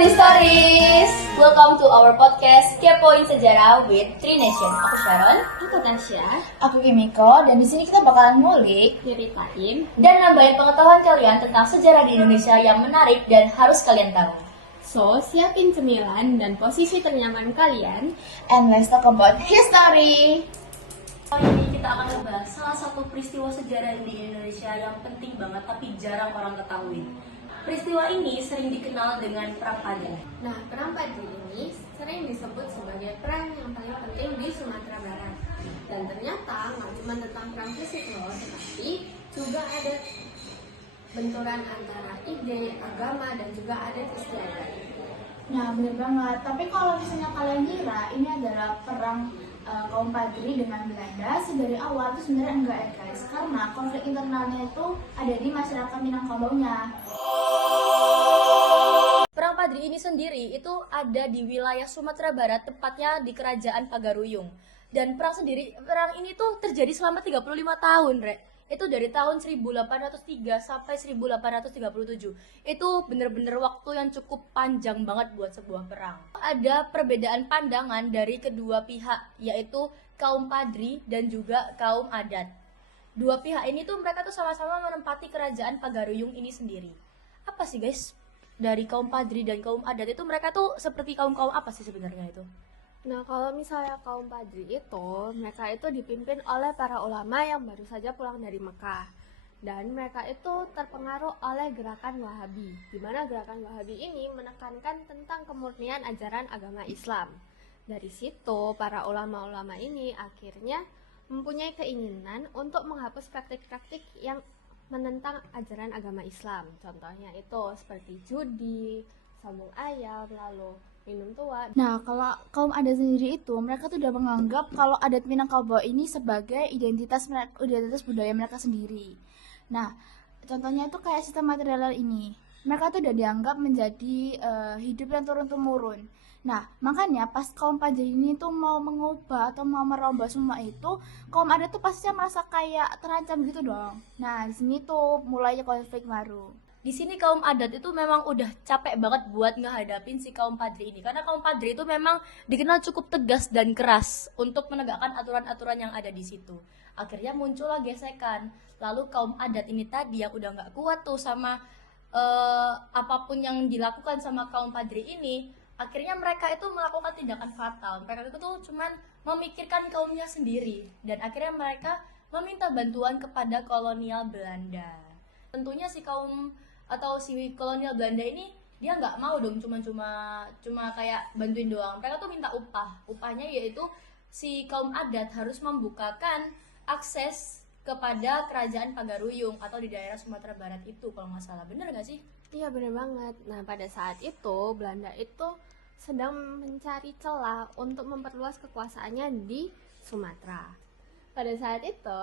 Halo Stories, welcome to our podcast Kepoin Sejarah with Three Nation. Aku Sharon, Aku Tasya, Aku Kimiko, dan di sini kita bakalan ngulik, ceritain, dan nambahin pengetahuan kalian tentang sejarah di Indonesia yang menarik dan harus kalian tahu. so siapin cemilan dan posisi ternyaman kalian. and let's talk about history. Kali ini kita akan membahas salah satu peristiwa sejarah di Indonesia yang penting banget tapi jarang orang ketahui. Peristiwa ini sering dikenal dengan Perang Padang. Nah, Perang Padri ini sering disebut sebagai perang yang paling penting di Sumatera Barat. Dan ternyata nggak cuma tentang perang fisik loh, tetapi juga ada benturan antara ide, agama, dan juga adat istiadat. Nah, bener banget. Tapi kalau misalnya kalian kira ini adalah perang kaum Padri dengan Belanda, sedari awal itu sebenarnya enggak ya guys. Karena konflik internalnya itu ada di masyarakat Minangkabaunya. Perang Padri ini sendiri itu ada di wilayah Sumatera Barat, tepatnya di Kerajaan Pagaruyung. Dan perang ini tuh terjadi selama 35 tahun, Rek. Itu dari tahun 1803 sampai 1837. Itu bener-bener waktu yang cukup panjang banget buat sebuah perang. Ada perbedaan pandangan dari kedua pihak, yaitu kaum Padri dan juga kaum adat. Dua pihak ini tuh mereka tuh sama-sama menempati Kerajaan Pagaruyung ini sendiri. Apa sih guys? Dari kaum Padri dan kaum adat itu mereka tuh seperti kaum-kaum apa sih sebenarnya itu? Nah, kalau misalnya kaum Padri itu, mereka itu dipimpin oleh para ulama yang baru saja pulang dari Mekah. Dan mereka itu terpengaruh oleh gerakan Wahabi, di mana gerakan Wahabi ini menekankan tentang kemurnian ajaran agama Islam. Dari situ, para ulama-ulama ini akhirnya mempunyai keinginan untuk menghapus praktik-praktik yang menentang ajaran agama Islam. Contohnya itu seperti judi, sambung ayam, lalu minum tua. Nah, kalau kaum adat sendiri itu, mereka tuh udah menganggap kalau adat Minangkabau ini sebagai identitas budaya mereka sendiri. Nah, contohnya itu kayak sistem material ini. Mereka tuh udah dianggap menjadi hidup yang turun-temurun. Nah, makanya pas kaum Padri ini tuh mau mengubah atau mau merubah semua itu, kaum adat tuh pastinya merasa kayak terancam gitu dong. Nah, di sini tuh mulainya konflik baru. Di sini kaum adat itu memang udah capek banget buat ngehadapin si kaum Padri ini, karena kaum Padri itu memang dikenal cukup tegas dan keras untuk menegakkan aturan-aturan yang ada di situ. Akhirnya muncullah gesekan. Lalu kaum adat ini tadi yang udah nggak kuat tuh sama apapun yang dilakukan sama kaum Padri ini, akhirnya mereka itu melakukan tindakan fatal. Mereka itu tuh cuman memikirkan kaumnya sendiri, dan akhirnya mereka meminta bantuan kepada kolonial Belanda. Tentunya si kolonial Belanda ini dia nggak mau dong cuma kayak bantuin doang. Mereka tuh minta upahnya yaitu si kaum adat harus membukakan akses kepada Kerajaan Pagaruyung atau di daerah Sumatera Barat itu, kalau nggak salah. Bener nggak sih? Iya, benar banget. Nah, pada saat itu Belanda itu sedang mencari celah untuk memperluas kekuasaannya di Sumatera. Pada saat itu,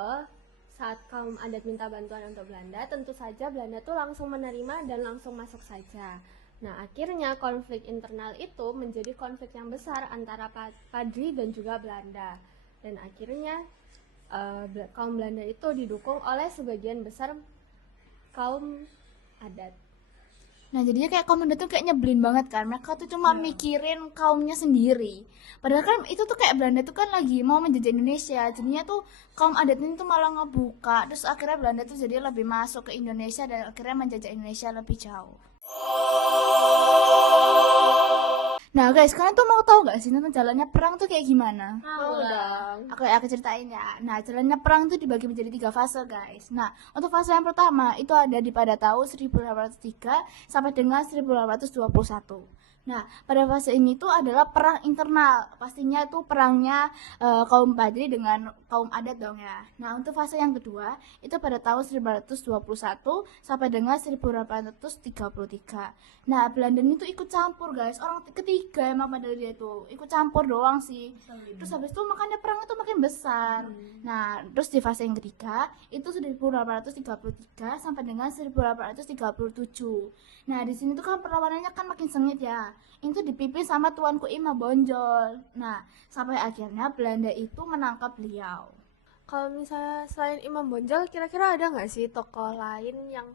saat kaum adat minta bantuan untuk Belanda, tentu saja Belanda tuh langsung menerima dan langsung masuk saja. Nah, akhirnya konflik internal itu menjadi konflik yang besar antara Padri dan juga Belanda. Dan akhirnya kaum Belanda itu didukung oleh sebagian besar kaum adat. Nah, jadinya kayak kaum adat tuh kayak nyebelin banget kan. Mereka tuh cuma mikirin kaumnya sendiri. Padahal kan itu tuh kayak Belanda tuh kan lagi mau menjajah Indonesia. Jadinya tuh kaum adat ini tuh malah ngebuka. Terus akhirnya Belanda tuh jadi lebih masuk ke Indonesia dan akhirnya menjajah Indonesia lebih jauh. Nah guys, kalian tuh mau tahu gak sih tentang jalannya perang tuh kayak gimana? Mau dong. Aku ceritain ya. Nah, jalannya perang itu dibagi menjadi 3 fase, guys. Nah, untuk fase yang pertama itu ada pada tahun 1803 sampai dengan 1821. Nah, pada fase ini tuh adalah perang internal. Pastinya itu perangnya kaum Padri dengan kaum adat dong ya. Nah, untuk fase yang kedua itu pada tahun 1821 sampai dengan 1833. Nah, Belanda ini tuh ikut campur, guys. Orang ketiga emang pada dia itu ikut campur doang sih. Terus habis itu makanya perang itu makin besar. Nah, terus di fase yang ketiga itu 1833 sampai dengan 1837. Nah, di sini tuh kan perlawanannya kan makin sengit ya. Itu dipimpin sama Tuanku Imam Bonjol. Nah, sampai akhirnya Belanda itu menangkap beliau. Kalau misalnya selain Imam Bonjol, kira-kira ada nggak sih tokoh lain yang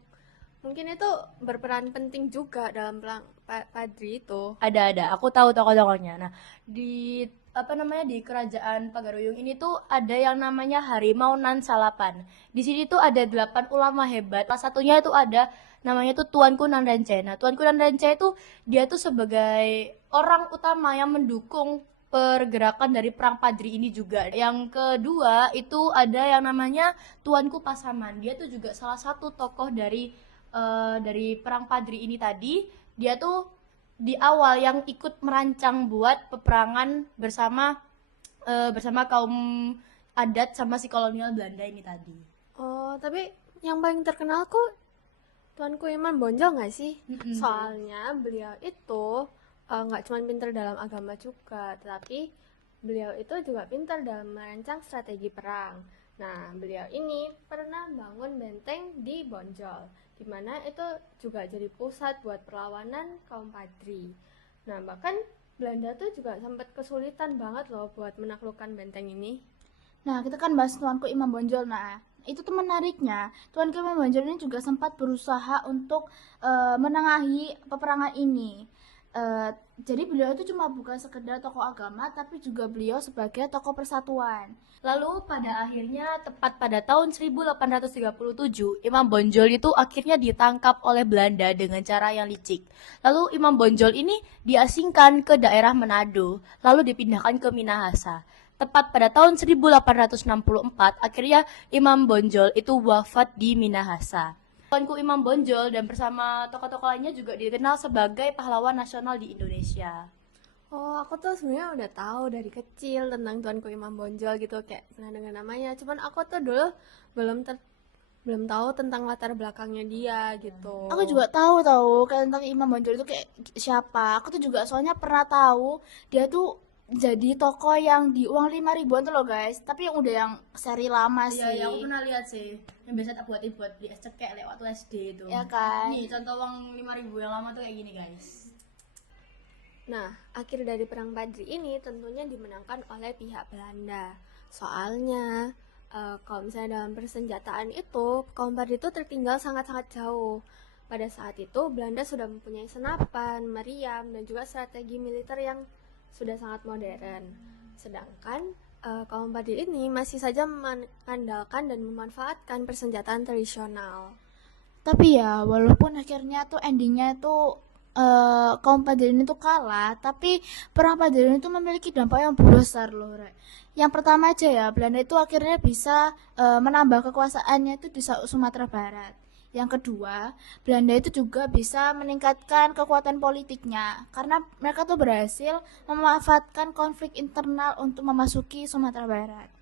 mungkin itu berperan penting juga dalam Padri itu. Ada, aku tahu tokoh-tokohnya. Nah, di di kerajaan Pagaruyung ini tuh ada yang namanya Harimau Nan Salapan. Di sini tuh ada 8 ulama hebat. Salah satunya itu ada namanya tuh Tuanku Nan Renceh. Nah, Tuanku Nan Renceh itu dia tuh sebagai orang utama yang mendukung pergerakan dari perang Padri ini juga. Yang kedua itu ada yang namanya Tuanku Pasaman. Dia tuh juga salah satu tokoh dari perang Padri ini tadi. Dia tuh di awal yang ikut merancang buat peperangan bersama kaum adat sama si kolonial Belanda ini tadi. Oh, tapi yang paling terkenal kok Tuanku Imam Bonjol nggak sih? Soalnya beliau itu nggak cuma pintar dalam agama juga, tetapi beliau itu juga pintar dalam merancang strategi perang. Nah, beliau ini pernah bangun benteng di Bonjol, di mana itu juga jadi pusat buat perlawanan kaum Padri. Nah, bahkan Belanda tuh juga sempat kesulitan banget loh buat menaklukkan benteng ini. Nah, kita kan bahas Tuanku Imam Bonjol. Nah, itu tuh menariknya. Tuanku Imam Bonjol ini juga sempat berusaha untuk menengahi peperangan ini. Jadi beliau itu cuma bukan sekedar tokoh agama, tapi juga beliau sebagai tokoh persatuan. Lalu pada akhirnya tepat pada tahun 1837, Imam Bonjol itu akhirnya ditangkap oleh Belanda dengan cara yang licik. Lalu Imam Bonjol ini diasingkan ke daerah Manado, lalu dipindahkan ke Minahasa. Tepat pada tahun 1864, akhirnya Imam Bonjol itu wafat di Minahasa. Tuanku Imam Bonjol dan bersama tokoh-tokoh lainnya juga dikenal sebagai pahlawan nasional di Indonesia. Oh, aku tuh sebenarnya udah tahu dari kecil tentang Tuanku Imam Bonjol gitu, kayak pernah dengar namanya. Cuman aku tuh dulu belum tahu tentang latar belakangnya dia gitu. Aku juga tahu kayak tentang Imam Bonjol itu kayak siapa. Aku tuh juga soalnya pernah tahu dia tuh jadi tokoh yang di uang 5.000-an tuh loh guys, tapi yang udah yang seri lama sih. Iya, aku pernah lihat sih. Yang biasa tak buat beli es cekek lewat SD itu. Ya kan? Nih, contoh uang 5.000 yang lama tuh kayak gini, guys. Nah, akhir dari Perang Padri ini tentunya dimenangkan oleh pihak Belanda. Soalnya, kalau misalnya dalam persenjataan itu, kaum Padri itu tertinggal sangat-sangat jauh. Pada saat itu, Belanda sudah mempunyai senapan, meriam, dan juga strategi militer yang sudah sangat modern. Sedangkan, kaum Padri ini masih saja mengandalkan dan memanfaatkan persenjataan tradisional. Tapi ya, walaupun akhirnya tuh endingnya tuh kaum Padri ini tuh kalah, tapi perang Padri ini tuh memiliki dampak yang besar loh, Rek. Yang pertama aja ya, Belanda itu akhirnya bisa menambah kekuasaannya itu di Sumatera Barat. Yang kedua, Belanda itu juga bisa meningkatkan kekuatan politiknya karena mereka tuh berhasil memanfaatkan konflik internal untuk memasuki Sumatera Barat.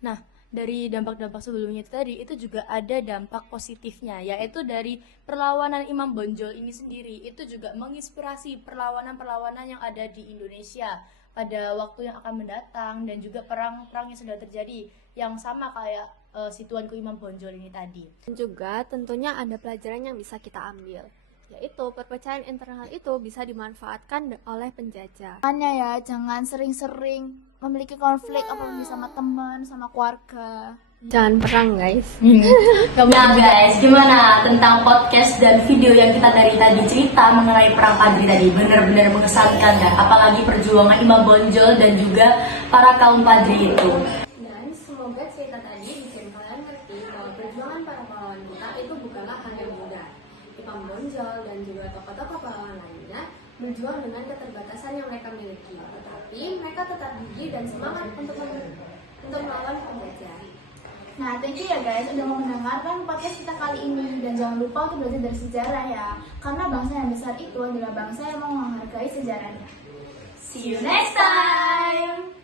Nah, dari dampak-dampak sebelumnya itu tadi, itu juga ada dampak positifnya, yaitu dari perlawanan Imam Bonjol ini sendiri. Itu juga menginspirasi perlawanan-perlawanan yang ada di Indonesia pada waktu yang akan mendatang, dan juga perang-perang yang sudah terjadi yang sama kayak si Tuanku Imam Bonjol ini tadi. Dan juga tentunya ada pelajaran yang bisa kita ambil, yaitu perpecahan internal itu bisa dimanfaatkan oleh penjajah. Makanya ya, jangan sering-sering memiliki konflik apalagi sama teman, sama keluarga. Jangan perang, guys. Nah guys, gimana tentang podcast dan video yang kita dari tadi cerita mengenai perang Padri tadi? Benar-benar mengesankan kan? Apalagi perjuangan Imam Bonjol dan juga para kaum Padri itu. Dan semoga cerita tadi bikin kalian ngerti bahwa perjuangan para pahlawan kita itu bukanlah hal yang mudah. Imam Bonjol dan juga tokoh-tokoh pahlawan lainnya berjuang dengan keterbatasan yang mereka miliki, tetapi mereka tetap gigih dan semangat untuk melawan penjajah. Nah, thank you ya guys udah mau mendengarkan podcast kita kali ini, dan jangan lupa untuk belajar dari sejarah ya, karena bangsa yang besar itu adalah bangsa yang mau menghargai sejarahnya. See you next time!